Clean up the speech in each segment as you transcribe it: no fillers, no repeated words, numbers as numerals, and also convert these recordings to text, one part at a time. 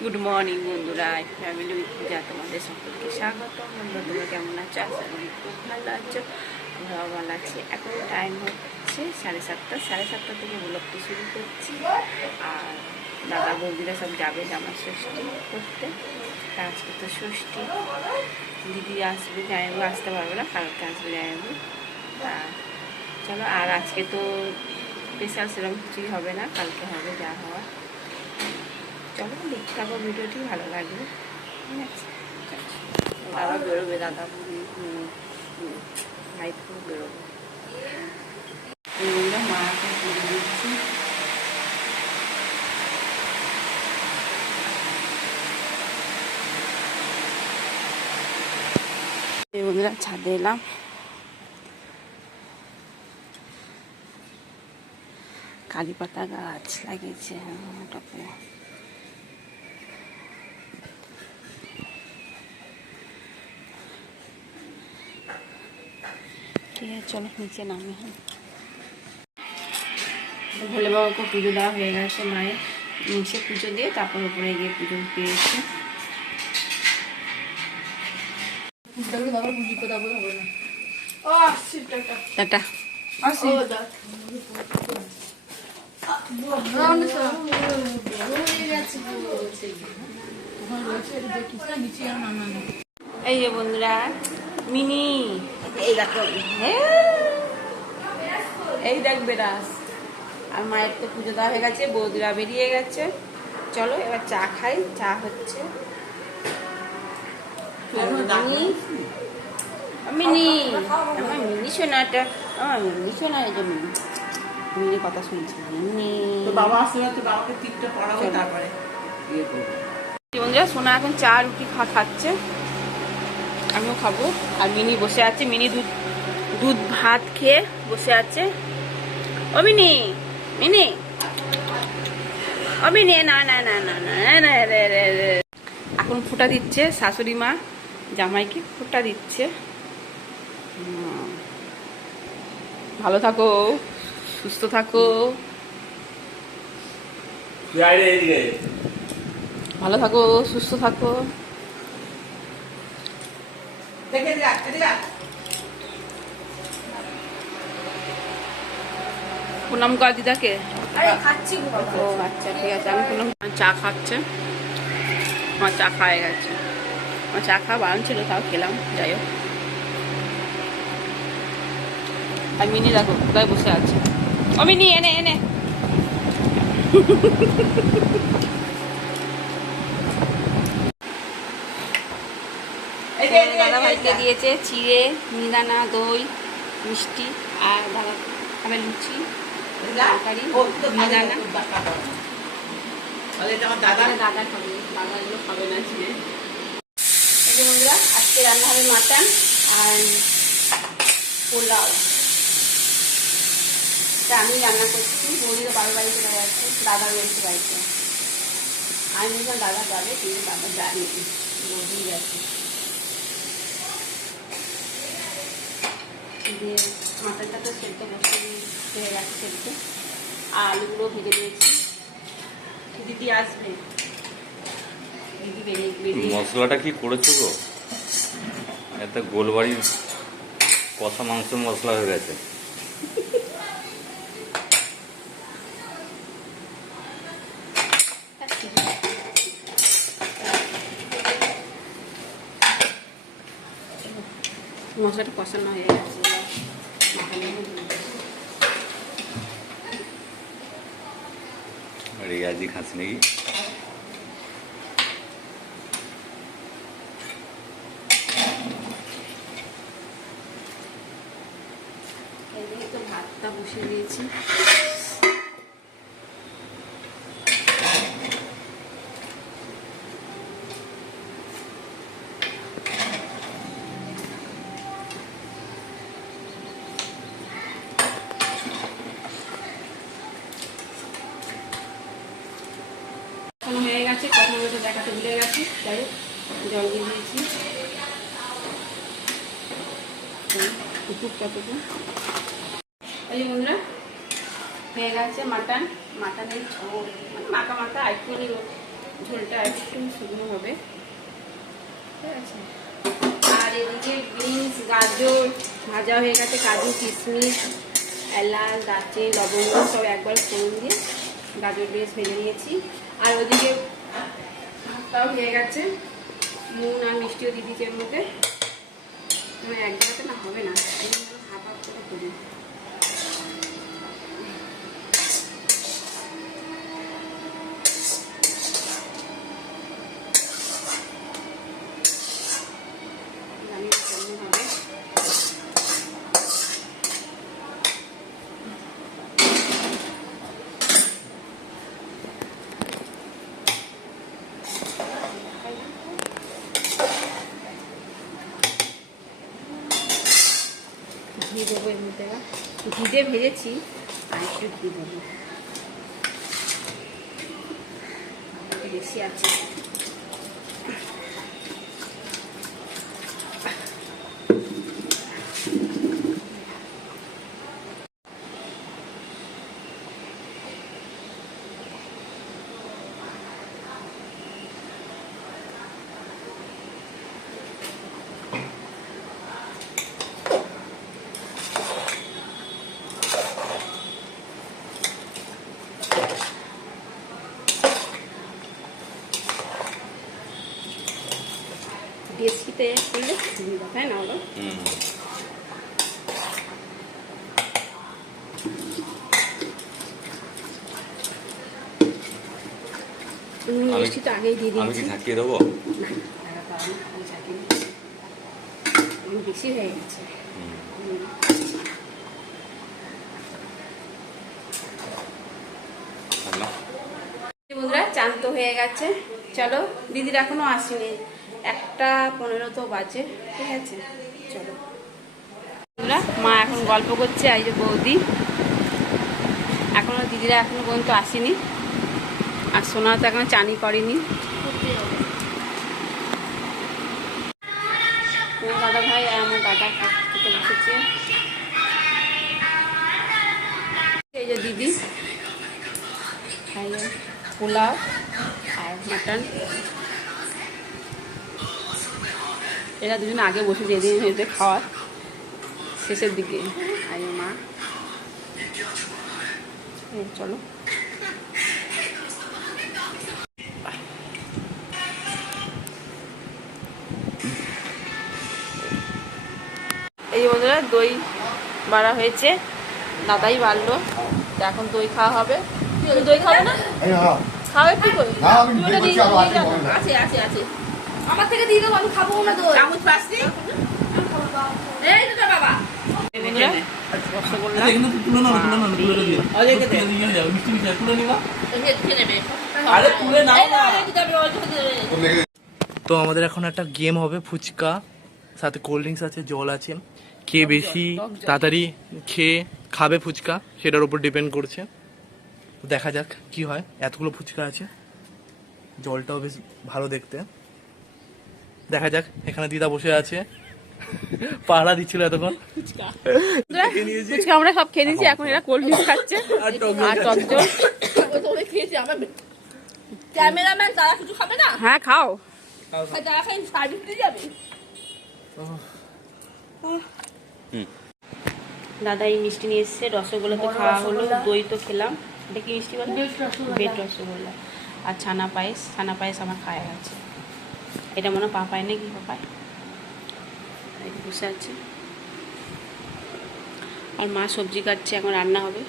Good morning বন্ধুরা, family with পূজা তোমাদের সকলকে স্বাগত। বন্ধুরা তোমরা কেমন আছো? আশা করি খুব ভালো আছো, আমরাও ভালো আছি। এখন টাইম হচ্ছে 7:30। 7:30 থেকে ব্লগটি শুরু করছি। আর দাদা বৌদিরা সব যাবে জামা ষষ্ঠী করতে। তা আজকে তো ষষ্ঠী, দিদি আসবে, জামাইবাবু আসতে পারবে না, কালকে আসবে জামাইবাবু। চলো, আর আজকে তো স্পেশাল সেরকম কিছুই হবে না, কালকে হবে যা হওয়া। চলো দেখতে থাকো, ভিডিওটি ভালো লাগবে। ঠিক আছে, দাদা বেরোবে, দাদা ভাই খুব বেরোবে। এগুলো মাকে পুজো দিচ্ছি। বন্ধুরা ছাদে এলাম, কারি পাতা গাছ লাগিয়েছে। ওটাকে ঠিক আছে, চলো নিচে নামে। ভোলে বাবাকে পুজো দেওয়া হয়ে গেছে, মায়ের নিচে পুজো দিয়ে তারপর উপরে গিয়ে পুজো পেয়েছি। টাটা। এই যে বন্ধুরা, মিনি এই দেখো, এই দেখ বেরাস। আর মায়ের তো পুজো দেওয়া হয়ে গেছে, বৌদিরা বেরিয়ে গেছে। চলো এবার চা খাই। চা হচ্ছে মিনি, আমার মিনি সোনাটা, আমার মিনি সোনা, এই যে মিনি কথা শুনছি। মিনি বাবা আসলে তো বাবাকে তিনটে পড়াবো, তারপরে বন্ধুরা সোনা এখন চা রুটি খাচ্ছে, আমিও খাবো। আর মিনি বসে আছে, মিনি দুধ ভাত খেয়ে বসে আছে। ও মিনি, মিনি, ও মিনি, না না না না না না, এখন ফুটা দিচ্ছে শাশুড়ি মা, জামাইকে ফুটা দিচ্ছে। ভালো থাকো, সুস্থ থাকো, ভালো থাকো, সুস্থ থাকো। প্রণাম কর দিদাকে। ও আচ্ছা ঠিক আছে, আমি প্রণাম। চা খাচ্ছে, আমার চা খাওয়া গেছে। আমার চা খাওয়া বারণ ছিল, তাও খেলাম। যাই হোক, আর মিনি দেখো কোথায় বসে আছে। ও মিনি, এনে এনে দাদা ভাইকে দিয়েছে চিড়ে, মিহিদানা, দই, মিষ্টি। আর দাদা খাবে লুচি, তরকারি, মিহিদানা। দাদা খাবে, দাদা এগুলো খাবে না চিড়ে। এই যে বন্ধুরা, আজকে রান্না হবে মাটন আর পোলাও। আমি রান্না করছি, বৌদিরা বাড়ি চলে যাচ্ছে, দাদা রয়েছে বাড়িতে। আমি বলছিলাম দাদা যাবে, কিন্তু দাদা যায়নি, বৌদি গেছে। দিয়ে মাটনটা তো সেদ্ধ বসে হয়ে গেছে, সেদ্ধ। আর আলুগুলো ভেজে নিয়েছি। দিদি আসবে, দিদি বেরিয়ে। মশলাটা কি করেছো গো? এত গোলবাড়ির কষা মাংস মশলা হয়ে গেছে। মশলাটা কষানো হয়ে গেছে। রেয়াজি খাস নাকি? এদিকে তো ভাতটা বসিয়ে দিয়েছি। হয়ে গেছে, কথা বলতে দেখাতে ভুলে গেছি। যাই হোক, জল দিয়ে দিয়েছি টুকটুকু। এই যে বন্ধুরা, হয়ে গেছে মাটনের ঝোল, মাখা মাখা একটু ঝোলটা একটু শুকনো হবে, ঠিক আছে। আর এদিকে বিনস গাজর ভাজা হয়ে গেছে, কাজু কিশমিশ এলাচ দারচিনি লবঙ্গ সব একবার ফোড়ন দিয়ে গাজর বেশ ভেজে নিয়েছি। আর ওদিকে ভাতটাও হয়ে গেছে, নুন আর মিষ্টিও দিয়ে দিয়েছি এর মধ্যে। এক জায়গাতে না হবে না, হাফ হাফ করে করি। ঘি দেবো এর মধ্যে, ঘি দিয়ে ভেজেছি আর একটু ঘি দেবো, বেশি আছে। ডেস্কিতে করলে সুবিধা, তাই না? ওগুলো মিষ্টিটা আগেই দিয়ে আমি দিয়েছি। কি ঢাকিয়ে দেবো? বেশি হয়ে গেছে। বন্ধুরা চান তো হয়ে গেছে, চলো। দিদির এখনো আসেনি, 1:15 তো বাজে, ঠিক আছে। চলো বন্ধুরা, মা এখন গল্প করছে, এই যে বৌদি এখনো, দিদিরা এখনো পর্যন্ত আসেনি। আর সোনা তো এখনো চানি করেনি। দাদা ভাই আর আমার দাদা খেতে বসেছে। এই যে দিদি খাইয়ে পোলাও আর মাটন, এরা দুজন আগে বসে যেদিন হয়েছে খাওয়ার শেষের দিকে। আর মা, চলো। এই যে বন্ধুরা দই বাড়া হয়েছে, দাদাই বাড়লো, এখন দই খাওয়া হবে। দই খাবে না? খাবে কি করে? আছে আছে আছে, আমার থেকে দিয়ে দেবো, আমি খাবো না দই। চামচ পাচ্ছি, এই তো বাবা। বন্ধুরা রসগোল্লা তো আমাদের এখন একটা গেম হবে, ফুচকা সাথে কোল্ড ড্রিঙ্কস আছে, জল আছে, কে বেশি তাড়াতাড়ি খাবে ফুচকা সেটার উপর ডিপেন্ড করছে। দেখা যাক কি হয়। এতগুলো ফুচকা আছে, জলটাও বেশ ভালো দেখতে। দেখা যাক। এখানে দিদা বসে আছে, পাহারা দিচ্ছিল এতক্ষণ। ফুচকা আমরা সব খেয়ে নিয়েছি, এখন এরা কোল্ড ড্রিঙ্কস খাচ্ছে আর টক জল। ক্যামেরাম্যান তারা কিছু খাবে না? হ্যাঁ খাও। তারা খাই সার্ভিস দিয়ে যাবে। দাদা এই মিষ্টি নিয়ে এসছে, রসগোল্লা তো খাওয়া হলো, দই তো খেলাম, এটা কি মিষ্টি বলে? বেট রসগোল্লা। আর ছানা পায়েস আমার খাওয়া গেছে। এটা মনে হয় পাপায় নাকি পাপায় বসে আছে। আর মা সবজি কাটছে, এখন রান্না হবে।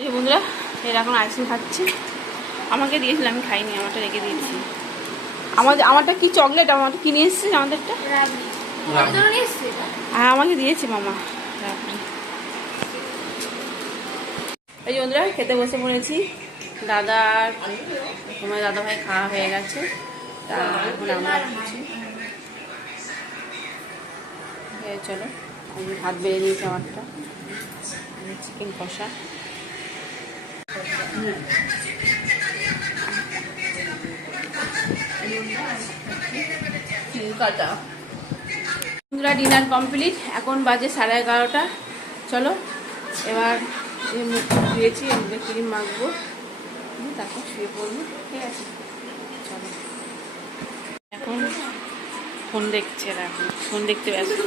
এই বন্ধুরা এরা এখন আইসক্রিম খাচ্ছে, আমাকে দিয়েছিল, আমি খাইনি, আমারটা রেখে দিয়েছি। আমারটা কি চকলেট, আমারটা কিনে এসছে আমাদেরটা। হ্যাঁ আমাকে দিয়েছি মামা। এই যে বন্ধুরা খেতে বসে পড়েছি, দাদা আর তোমার দাদা ভাই খাওয়া হয়ে গেছে, তা এখন আমরা খাচ্ছি। চলো আমি ভাত বেড়ে নিয়েছি আমারটা। চিকেন কষা। কাটা বন্ধুরা ডিনার কমপ্লিট, এখন বাজে 11:30। চলো এবার এই মুখ ধুয়েছি, এমনি ক্রিম মাখবো, তারপর শুয়ে পড়বো, ঠিক আছে? চলো এখন ফোন দেখছে, এখন ফোন দেখতে ব্যস্ত।